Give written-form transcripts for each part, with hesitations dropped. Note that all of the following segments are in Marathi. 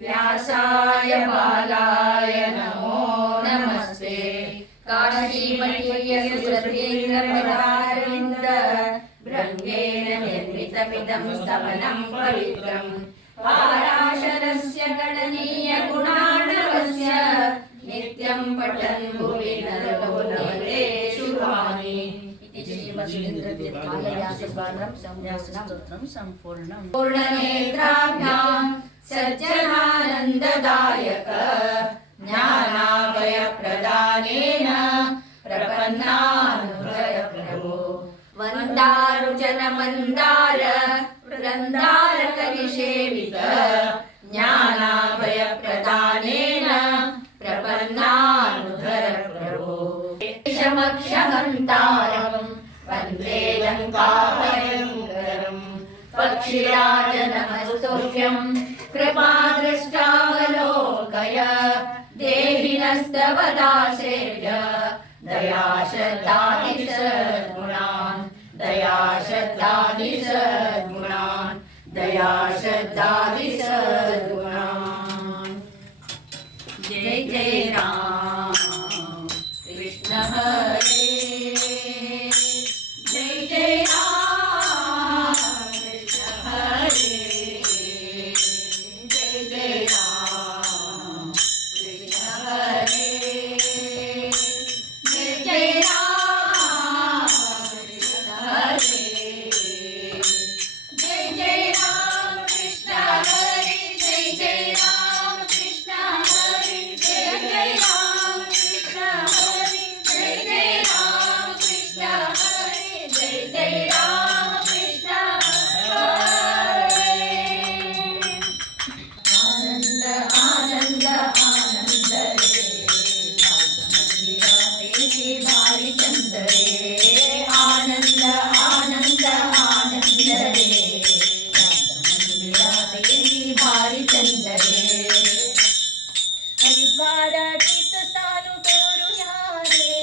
व्यासाय बालाय नमो नमस्ते। काशीमठीयसुरतीन्द्रपदारविन्द भृङ्गेन निर्मितमिदं स्तवनं पवित्रम्। पाराशरस्य गणनीयगुणार्णवस्य नित्यं पठन् भुवि नरो नवते शुभानि। पूर्णनेत्राभ्यां सज्जनानन्ददायक ज्ञानाभयप्रदानेन प्रपन्नानुग्रह प्रभो। वन्दारुजनमन्दार वृन्दारकरिसेवित ज्ञानाभयप्रदानेन प्रपन्नानुग्रह प्रभो। शमक्षहन्तारं वन्दे लङ्काभयङ्करं पक्षिराजनमस्तुभ्यं कृपादृष्टावलोकय। देहिनस्तव दासेभ्य दयाशब्दादिसद्गुणान् दयाशब्दादिसद्गुणान् दयाशब्दादिसद्गुणान्। जय जय राम कृष्ण हरे, जय जय राम कृष्ण हरे, जय जय राम कृष्ण हरे, जय जय राम कृष्ण हरे, जय जय राम कृष्ण हरे, जय जय राम कृष्ण हरे, जय जय राम कृष्ण हरे, जय जय राम कृष्ण हरे, जय जय राम कृष्ण हरे। आनंद आनंद आनंद रे मंदिराची भारी चंद रे। आनंद आनंद आनंद रे मंदिराची भारी चंद रे। हरिद्वार तीर्थस्थान करूया रे,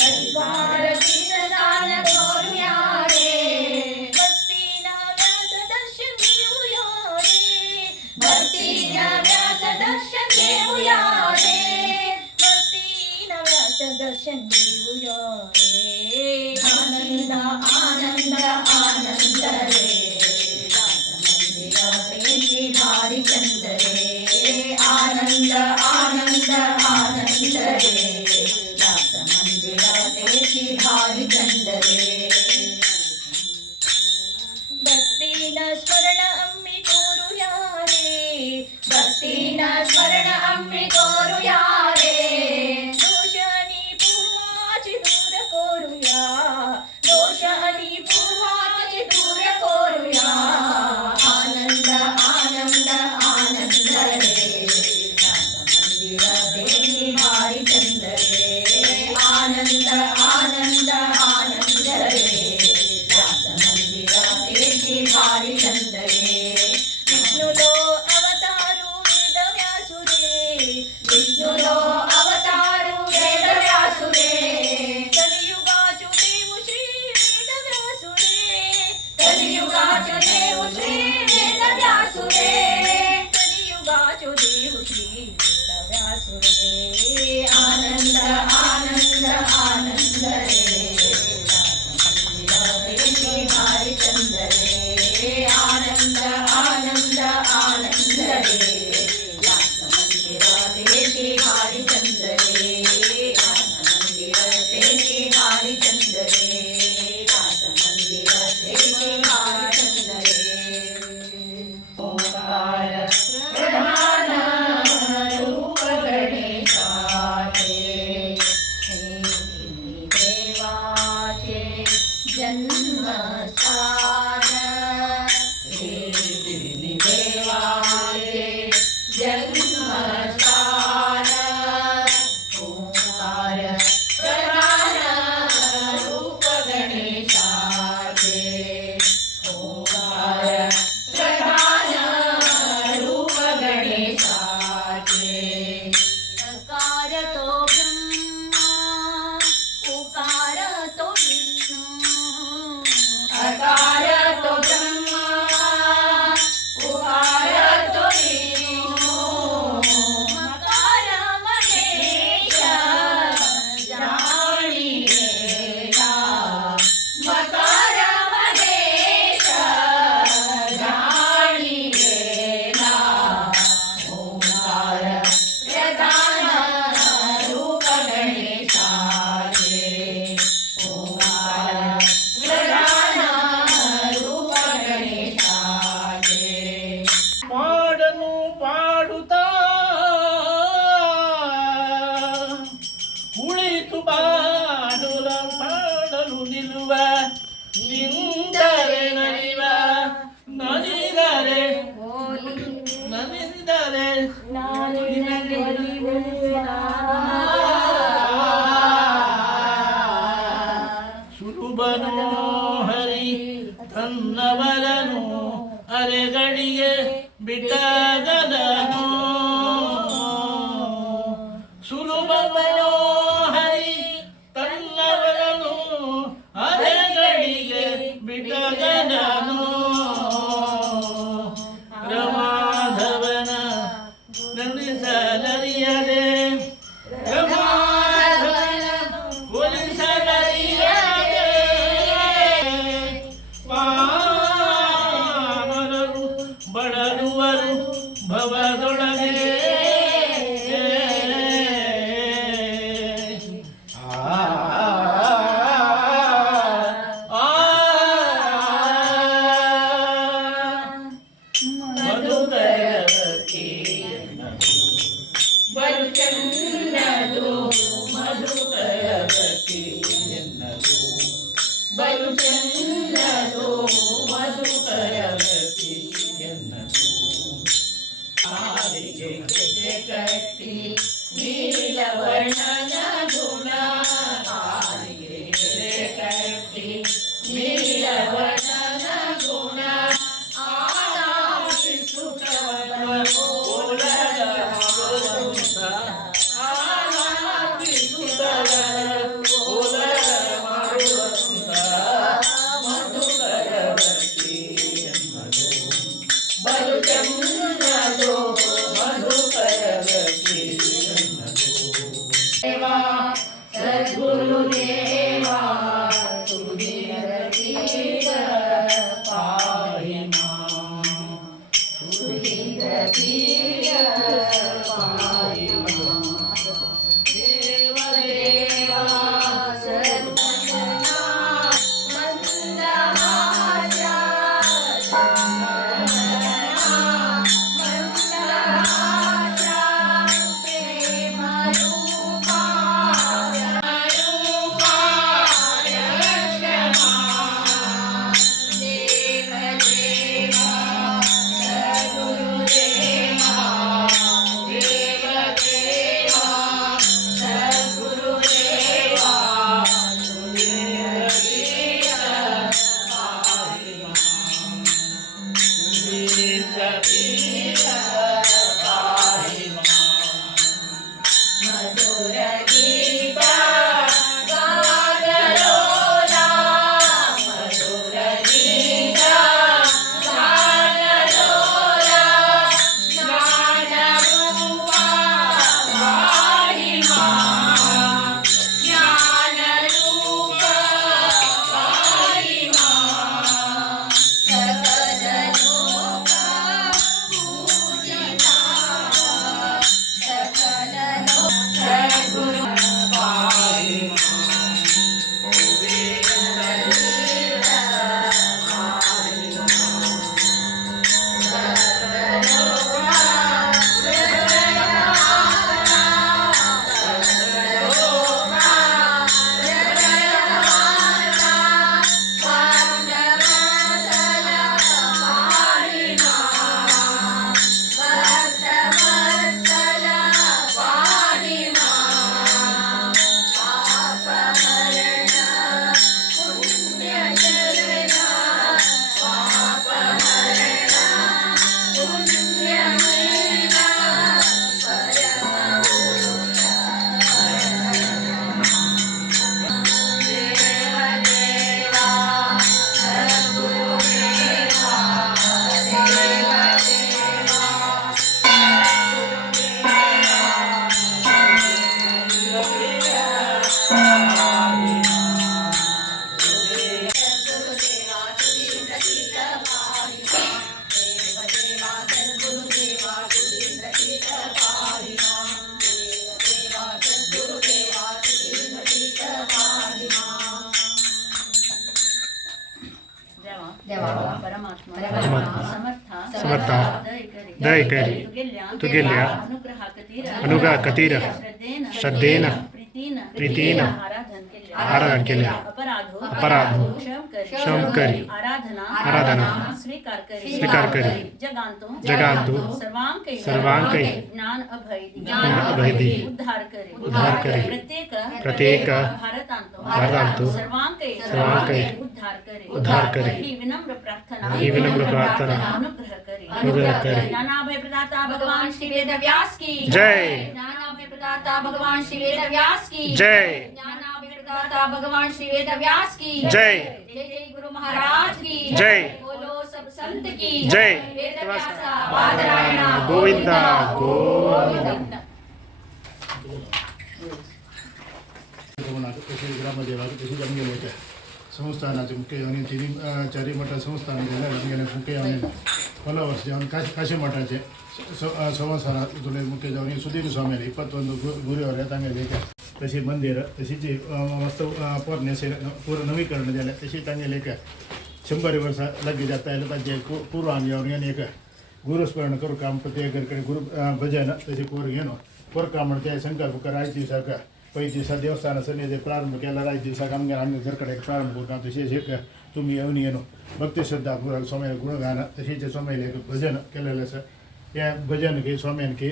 हरिद्वार तीर्थस्थान करूया रे। भक्तीना व्यास दर्शन घेऊया रे, भक्तीना व्यास दर्शन घेऊया रे, भक्तीना व्यास दर्शन घेऊया रे। आनंद आनंद आनंद रे मंदिराची भारी चंद रे। आनंद आनंद आनंद रे मंदिराची भारी चंद रे। भक्तीनं स्मरण आम्ही करूया रे, भक्तीनं स्मरण आम्ही करूया रे। दोष आणि पूर्वाची दूर करूया, दोष आणि पूर्वाची दूर करूया। आनंद आनंद आनंद रे मंदिराची भारी चंद रे। आनंद आनंद आनंद रे मंदिराची भारी चंद रे। विष्णुलो अवतारू वेद व्यासु रे, विष्णुलो अवतारू वेद व्यासु रे। कलियुगाचो देव श्री वेद व्यासु रे, कलियुगाचो देव श्री वेद व्यासु रे, कलियुगाचो देव श्री वेद व्यासु रे। आनंद आनंद आनंद रे मंदिराची भारी चंद रे। आनंद आनंद आनंद रे मंदिराची भारी चंद रे। मंदिराची भारी चंद रे, मंदिराची भारी चंद रे। ओंकार प्रधान रूप गणेशाचे ತನ್ನವರನು ಅರೆಗಳಿಗೆ ಬಿಟ್ಟಗದನು ಸುಲಭವನೋ ಹರಿ ತನ್ನವರನು ಅರೆಗಳಿಗೆ ಬಿಟ್ಟಗದನು ರಮಾಧವನ ನಡೆಸಲರಿಯದೆ ರಮಾಧವನ ಒಲಿಸಲರಿಯದೆ ಪಾಮರರು ಬಡರುವರು ಭವದೊಳಗೆ ಬಲು ಚಂದದು ಮಧುಕರವತಿ ಎನ್ನದು ಆರಿಗೆ ಗೆಜೆ ಕಟ್ಟಿ ನೀಲವರ್ಣನ ಗುಣ ಆರಿಗೆ ಗೆಜೆ ಕಟ್ಟಿ ನೀಲವರ್ಣನ ಗುಣ ಆನಾಡಿ ಸುಖವನ್ನು ಒಲಗ ಮಾಡುವಂತ ಆನಾಡಿ ಸುಖವನ್ನು ಒಲಗ ಮಾಡುವಂತ ಮಧುಕರವತಿ ಎನ್ನದು ಬಲು ಚಂದದು ಮಧುಕರವತಿ ಎನ್ನದು ದೇವಾ ಸದ್ಗುರುದೇವಾ ಸುಧೀರ ತೀರ ಪಾಹಿ ಮಾಂ ಸುಧೀರ ತೀರ ಪಾಹಿ ಮಾಂ ದೇವದೇವಾ ಸದ್ಗುರುದೇವಾ समर्थ दयकरी तुगिल्या अनुग्रह कतीर श्रद्धेन प्रीतीन आराधना केल्या अपराधो क्षम करी आराधना स्वीकार करी जगांतु सर्वांकै ज्ञान अभय दी उद्धार करे प्रत्येक भारतांतु सर्वांकै उद्धार करे ही विनम्र प्रार्थना अनुग्रह करे ज्ञानाभय प्रदाता भगवान श्री वेद व्यास की जय ज्ञानाभय प्रदाता भगवान श्री वेद व्यास की जय ज्ञानाभय प्रदाता भगवान श्री वेद व्यास की जय जय जय गुरु महाराज की जय बोलो सब संत की जय वेद व्यासा बादरायण गोविंदा गोविंद ग्रामदेवाचे तशी जमलेले संस्थानाचे मुख्य आणि तिन्ही चारी मठ संस्थान गेले मुख्य आणि ಫಾಲೋವರ್ಸ್ ಕಾಶಿ ಮಠಾಚೆ ಸಂವತ್ಸರ ತುಳೆ ಮುಖ್ಯ ಜಾವನಿ ಸುಧೀರ್ ಸ್ವಾಮಿ 21 गुरुवार तांगे तशी मंदिर तशीच मस्त पोरणे पूर्ण नवीकरण झालं तशी तांगे लेख 100 वर्ष लगे जाता है ताजे पूर्व जावन एक गुरुस्मरण करू काम प्रत्येक घरकडे गुरु भजन तशी पोर घेणं पोर काम म्हणते संकल्प करा 8 दिवसाक पहिले दिवसा देवस्थान सन्निधी प्रारंभ केला 8 दिवसाक आम्ही घरकडे प्रारंभ करतो तशी एक तुम्ही येऊन येणं भक्ती श्रद्धा पूर्वक स्वामी गुणगान तशीच स्वामीले भजन केलेलं असं या भजन की स्वामींकी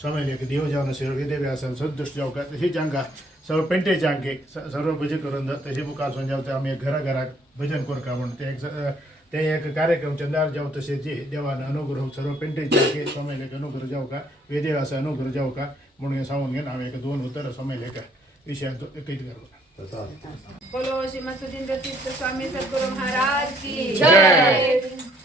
स्वामीले देव जावन सेवा वेदव्यासन संतुष्ट जाऊ का तशी जांगा सर्व पेंटेचे अंके सर्व भजन करून तशी मुखार जावते आम्ही घराघरात भजन करू का म्हणून ते एक कार्यक्रम चंदार जाऊ तसे जे देवानं अनुग्रह सर्व पेंटेचे अंके स्वामीले अनुग्रह जाऊ का वेदव्यास अनुग्रह जाऊ का म्हणून सांगून घेऊन आम्ही एक 2 उत्तर स्वामीले का विषयात कैद करू बोलो श्रीमद सुधींद्र तीर्थ स्वामी सद्गुरु महाराज की जय। जय।